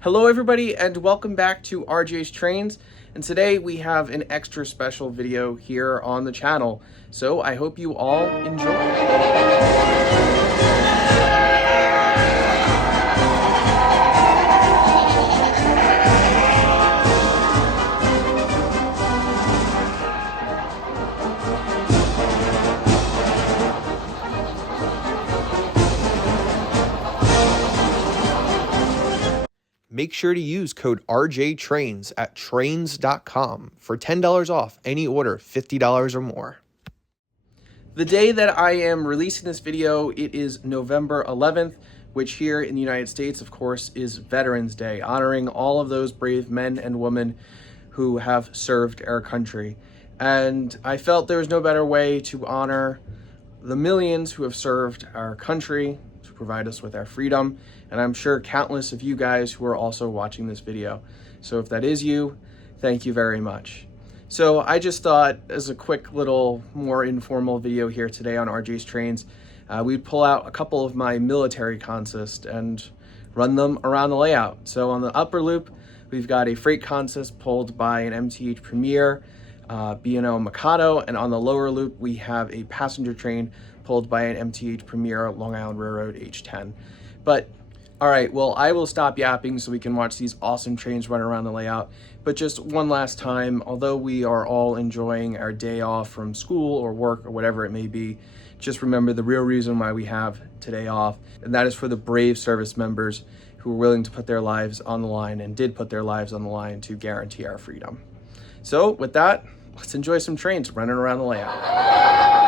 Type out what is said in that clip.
Hello everybody and welcome back to RJ's Trains, and today we have an extra special video here on the channel, so I hope you all enjoy. Make sure to use code RJTRAINS at trains.com for $10 off any order $50 or more. The day that I am releasing this video, it is November 11th, which here in the United States, of course, is Veterans Day, honoring all of those brave men and women who have served our country. And I felt there was no better way to honor the millions who have served our country to provide us with our freedom, and I'm sure countless of you guys who are also watching this video. So if that is you, thank you very much. So I just thought, as a quick little more informal video here today on RJ's Trains, we'd pull out a couple of my military consists and run them around the layout. So on the upper loop, we've got a freight consist pulled by an MTH Premier B&O Mikado, and on the lower loop we have a passenger train pulled by an MTH Premier Long Island Railroad H10. But all right, well, I will stop yapping so we can watch these awesome trains run around the layout. But just one last time, although we are all enjoying our day off from school or work or whatever it may be, just remember the real reason why we have today off, and that is for the brave service members who were willing to put their lives on the line and did put their lives on the line to guarantee our freedom. So with that, let's enjoy some trains running around the layout.